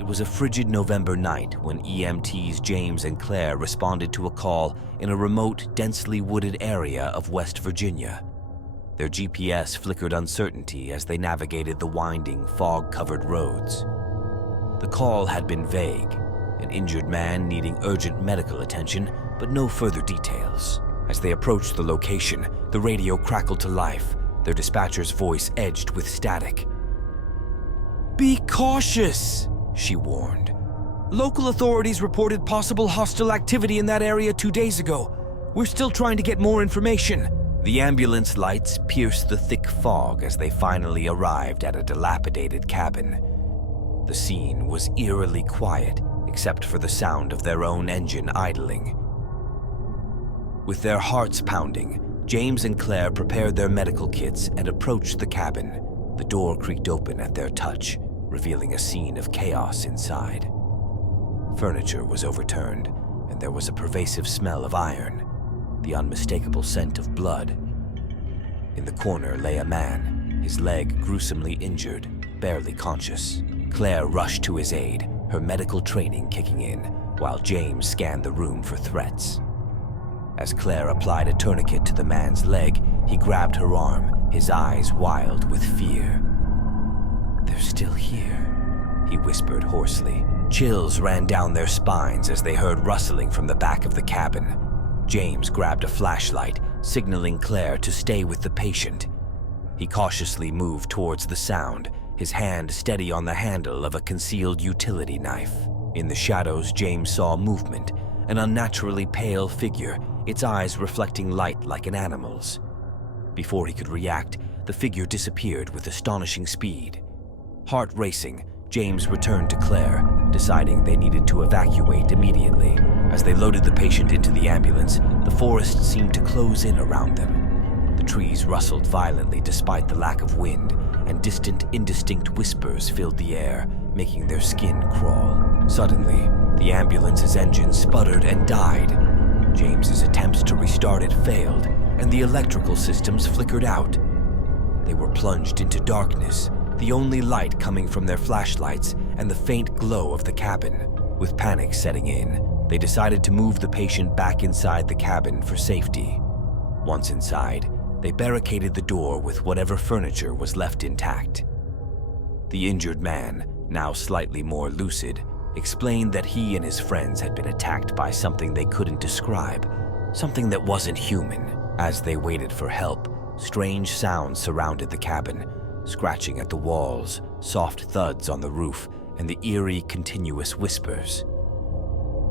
It was a frigid November night when EMTs James and Claire responded to a call in a remote, densely wooded area of West Virginia. Their GPS flickered uncertainty as they navigated the winding, fog-covered roads. The call had been vague, an injured man needing urgent medical attention, but no further details. As they approached the location, the radio crackled to life, their dispatcher's voice edged with static. "Be cautious," she warned. "Local authorities reported possible hostile activity in that area 2 days ago. We're still trying to get more information." The ambulance lights pierced the thick fog as they finally arrived at a dilapidated cabin. The scene was eerily quiet, except for the sound of their own engine idling. With their hearts pounding, James and Claire prepared their medical kits and approached the cabin. The door creaked open at their touch, revealing a scene of chaos inside. Furniture was overturned, and there was a pervasive smell of iron, the unmistakable scent of blood. In the corner lay a man, his leg gruesomely injured, barely conscious. Claire rushed to his aid, her medical training kicking in, while James scanned the room for threats. As Claire applied a tourniquet to the man's leg, he grabbed her arm, his eyes wild with fear. "They're still here," he whispered hoarsely. Chills ran down their spines as they heard rustling from the back of the cabin. James grabbed a flashlight, signaling Claire to stay with the patient. He cautiously moved towards the sound, his hand steady on the handle of a concealed utility knife. In the shadows, James saw movement, an unnaturally pale figure, its eyes reflecting light like an animal's. Before he could react, the figure disappeared with astonishing speed. Heart racing, James returned to Claire, deciding they needed to evacuate immediately. As they loaded the patient into the ambulance, the forest seemed to close in around them. The trees rustled violently despite the lack of wind, and distant, indistinct whispers filled the air, making their skin crawl. Suddenly, the ambulance's engine sputtered and died. James's attempts to restart it failed, and the electrical systems flickered out. They were plunged into darkness, the only light coming from their flashlights and the faint glow of the cabin. With panic setting in, they decided to move the patient back inside the cabin for safety. Once inside, they barricaded the door with whatever furniture was left intact. The injured man, now slightly more lucid, explained that he and his friends had been attacked by something they couldn't describe, something that wasn't human. As they waited for help, strange sounds surrounded the cabin, scratching at the walls, soft thuds on the roof, and the eerie, continuous whispers.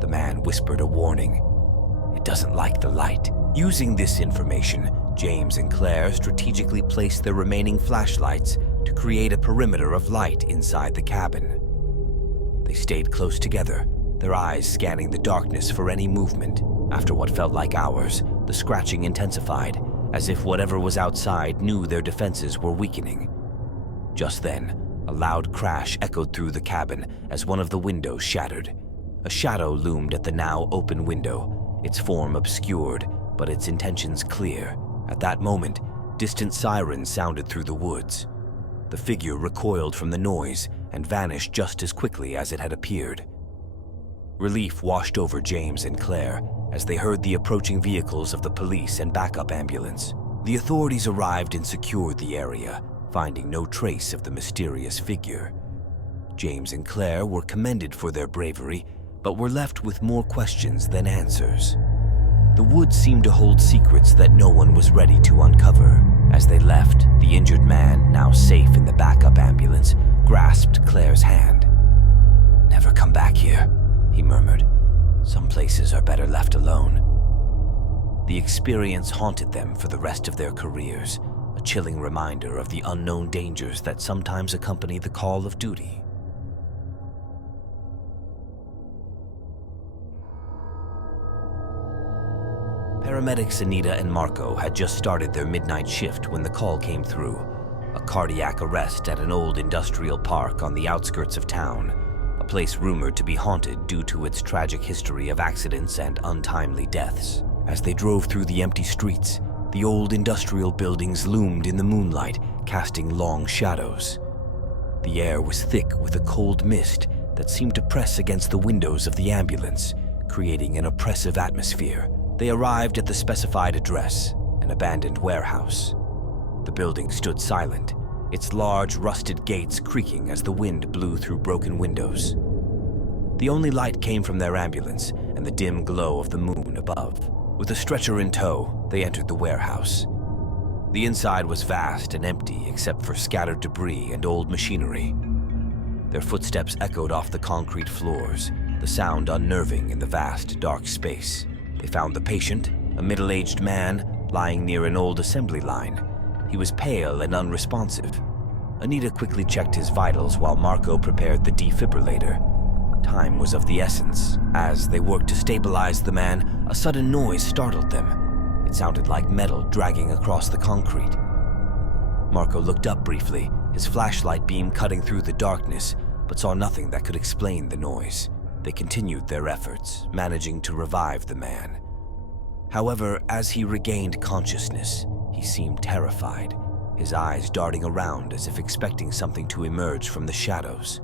The man whispered a warning. "It doesn't like the light." Using this information, James and Claire strategically placed their remaining flashlights to create a perimeter of light inside the cabin. They stayed close together, their eyes scanning the darkness for any movement. After what felt like hours, the scratching intensified, as if whatever was outside knew their defenses were weakening. Just then, a loud crash echoed through the cabin as one of the windows shattered. A shadow loomed at the now open window, its form obscured, but its intentions clear. At that moment, distant sirens sounded through the woods. The figure recoiled from the noise and vanished just as quickly as it had appeared. Relief washed over James and Claire as they heard the approaching vehicles of the police and backup ambulance. The authorities arrived and secured the area, finding no trace of the mysterious figure. James and Claire were commended for their bravery, but were left with more questions than answers. The woods seemed to hold secrets that no one was ready to uncover. As they left, the injured man, now safe in the backup ambulance, grasped Claire's hand. "Never come back here," he murmured. "Some places are better left alone." The experience haunted them for the rest of their careers, a chilling reminder of the unknown dangers that sometimes accompany the call of duty. Paramedics Anita and Marco had just started their midnight shift when the call came through. A cardiac arrest at an old industrial park on the outskirts of town, a place rumored to be haunted due to its tragic history of accidents and untimely deaths. As they drove through the empty streets, the old industrial buildings loomed in the moonlight, casting long shadows. The air was thick with a cold mist that seemed to press against the windows of the ambulance, creating an oppressive atmosphere. They arrived at the specified address, an abandoned warehouse. The building stood silent, its large rusted gates creaking as the wind blew through broken windows. The only light came from their ambulance and the dim glow of the moon above. With a stretcher in tow, they entered the warehouse. The inside was vast and empty except for scattered debris and old machinery. Their footsteps echoed off the concrete floors, the sound unnerving in the vast, dark space. They found the patient, a middle-aged man, lying near an old assembly line. He was pale and unresponsive. Anita quickly checked his vitals while Marco prepared the defibrillator. Time was of the essence. As they worked to stabilize the man, a sudden noise startled them. It sounded like metal dragging across the concrete. Marco looked up briefly, his flashlight beam cutting through the darkness, but saw nothing that could explain the noise. They continued their efforts, managing to revive the man. However, as he regained consciousness, he seemed terrified, his eyes darting around as if expecting something to emerge from the shadows.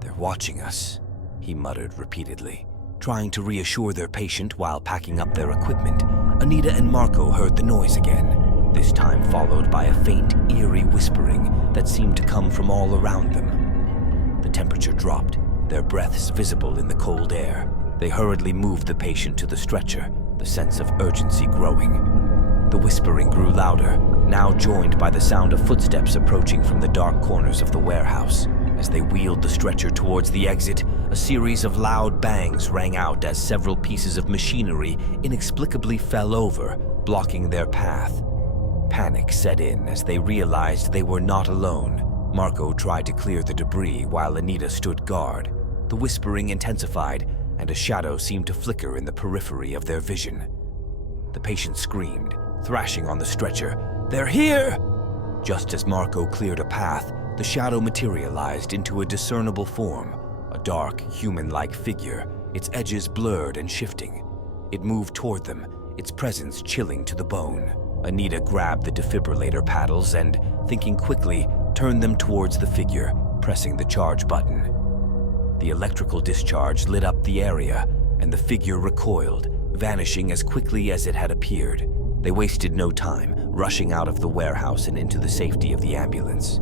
"They're watching us," he muttered repeatedly. Trying to reassure their patient while packing up their equipment, Anita and Marco heard the noise again, this time followed by a faint, eerie whispering that seemed to come from all around them. The temperature dropped, their breaths visible in the cold air. They hurriedly moved the patient to the stretcher, the sense of urgency growing. The whispering grew louder, now joined by the sound of footsteps approaching from the dark corners of the warehouse. As they wheeled the stretcher towards the exit, a series of loud bangs rang out as several pieces of machinery inexplicably fell over, blocking their path. Panic set in as they realized they were not alone. Marco tried to clear the debris while Anita stood guard. The whispering intensified, and a shadow seemed to flicker in the periphery of their vision. The patient screamed, thrashing on the stretcher, "They're here!" Just as Marco cleared a path, the shadow materialized into a discernible form, a dark, human-like figure, its edges blurred and shifting. It moved toward them, its presence chilling to the bone. Anita grabbed the defibrillator paddles and, thinking quickly, turned them towards the figure, pressing the charge button. The electrical discharge lit up the area, and the figure recoiled, vanishing as quickly as it had appeared. They wasted no time, rushing out of the warehouse and into the safety of the ambulance.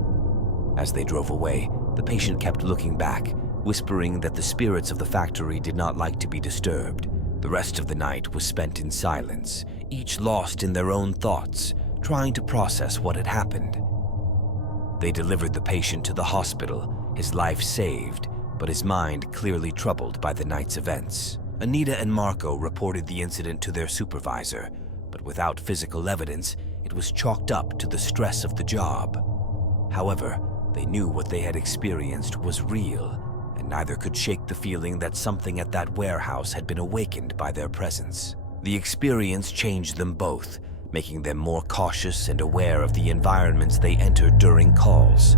As they drove away, the patient kept looking back, whispering that the spirits of the factory did not like to be disturbed. The rest of the night was spent in silence, each lost in their own thoughts, trying to process what had happened. They delivered the patient to the hospital, his life saved, but his mind clearly troubled by the night's events. Anita and Marco reported the incident to their supervisor, but without physical evidence, it was chalked up to the stress of the job. However, they knew what they had experienced was real, and neither could shake the feeling that something at that warehouse had been awakened by their presence. The experience changed them both, making them more cautious and aware of the environments they entered during calls.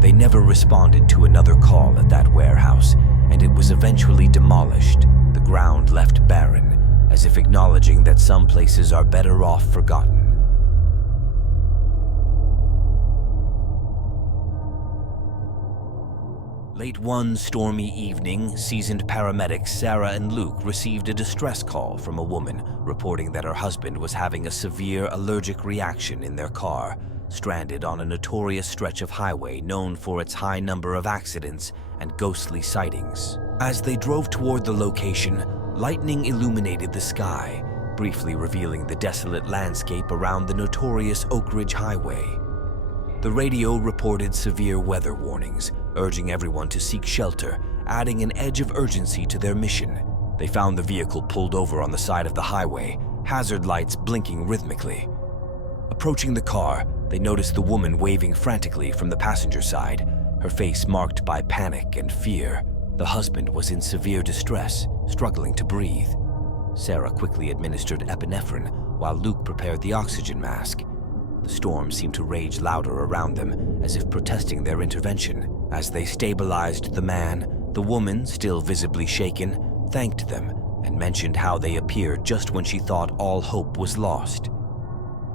They never responded to another call at that warehouse, and it was eventually demolished, the ground left barren, as if acknowledging that some places are better off forgotten. Late one stormy evening, seasoned paramedics Sarah and Luke received a distress call from a woman reporting that her husband was having a severe allergic reaction in their car, stranded on a notorious stretch of highway known for its high number of accidents and ghostly sightings. As they drove toward the location, lightning illuminated the sky, briefly revealing the desolate landscape around the notorious Oak Ridge Highway. The radio reported severe weather warnings, urging everyone to seek shelter, adding an edge of urgency to their mission. They found the vehicle pulled over on the side of the highway, hazard lights blinking rhythmically. Approaching the car, they noticed the woman waving frantically from the passenger side, her face marked by panic and fear. The husband was in severe distress, struggling to breathe. Sarah quickly administered epinephrine, while Luke prepared the oxygen mask. The storm seemed to rage louder around them, as if protesting their intervention. As they stabilized the man, the woman, still visibly shaken, thanked them and mentioned how they appeared just when she thought all hope was lost.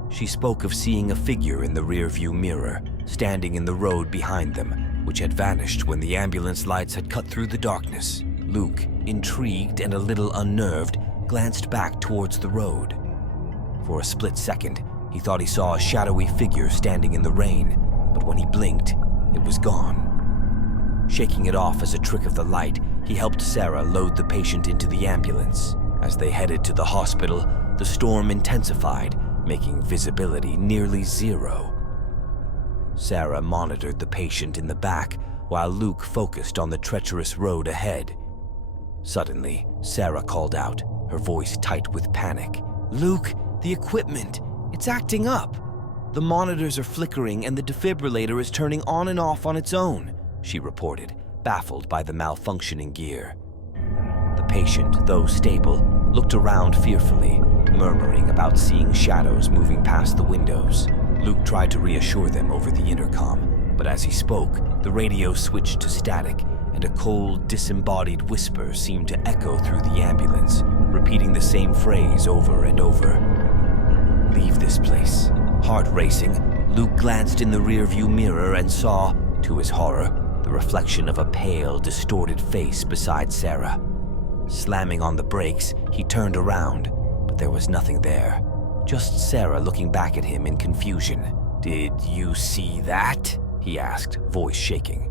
She spoke of seeing a figure in the rearview mirror, standing in the road behind them, which had vanished when the ambulance lights had cut through the darkness. Luke, intrigued and a little unnerved, glanced back towards the road. For a split second, he thought he saw a shadowy figure standing in the rain, but when he blinked, it was gone. Shaking it off as a trick of the light, he helped Sarah load the patient into the ambulance. As they headed to the hospital, the storm intensified, making visibility nearly zero. Sarah monitored the patient in the back while Luke focused on the treacherous road ahead. Suddenly, Sarah called out, her voice tight with panic. "Luke, the equipment! It's acting up! The monitors are flickering and the defibrillator is turning on and off on its own," she reported, baffled by the malfunctioning gear. The patient, though stable, looked around fearfully, murmuring about seeing shadows moving past the windows. Luke tried to reassure them over the intercom, but as he spoke, the radio switched to static, and a cold, disembodied whisper seemed to echo through the ambulance, repeating the same phrase over and over. "Leave this place." Heart racing, Luke glanced in the rearview mirror and saw, to his horror, the reflection of a pale, distorted face beside Sarah. Slamming on the brakes, he turned around, but there was nothing there. Just Sarah looking back at him in confusion. "Did you see that?" he asked, voice shaking.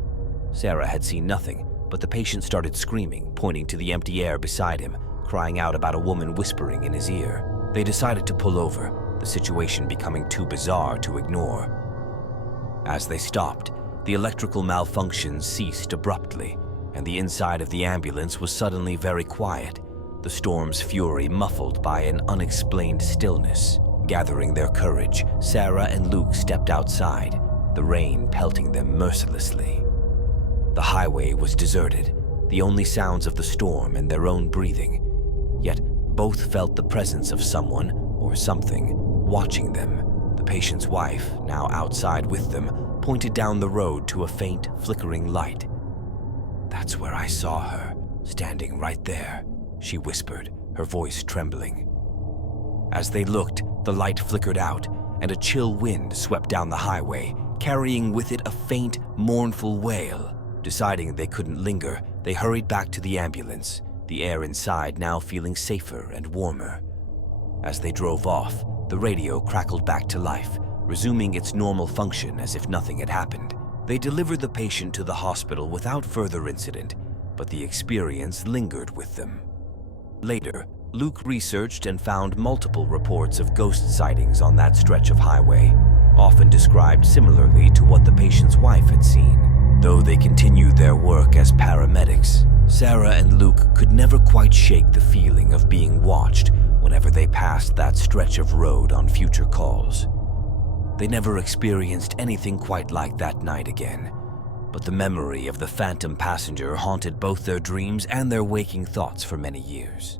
Sarah had seen nothing, but the patient started screaming, pointing to the empty air beside him, crying out about a woman whispering in his ear. They decided to pull over, the situation becoming too bizarre to ignore. As they stopped, the electrical malfunctions ceased abruptly, and the inside of the ambulance was suddenly very quiet, the storm's fury muffled by an unexplained stillness. Gathering their courage, Sarah and Luke stepped outside, the rain pelting them mercilessly. The highway was deserted, the only sounds of the storm and their own breathing. Yet both felt the presence of someone, or something, watching them. The patient's wife, now outside with them, pointed down the road to a faint, flickering light. "That's where I saw her, standing right there," she whispered, her voice trembling. As they looked, the light flickered out, and a chill wind swept down the highway, carrying with it a faint, mournful wail. Deciding they couldn't linger, they hurried back to the ambulance, the air inside now feeling safer and warmer. As they drove off, the radio crackled back to life, resuming its normal function as if nothing had happened. They delivered the patient to the hospital without further incident, but the experience lingered with them. Later, Luke researched and found multiple reports of ghost sightings on that stretch of highway, often described similarly to what the patient's wife had seen. Though they continued their work as paramedics, Sarah and Luke could never quite shake the feeling of being watched whenever they passed that stretch of road on future calls. They never experienced anything quite like that night again, but the memory of the phantom passenger haunted both their dreams and their waking thoughts for many years.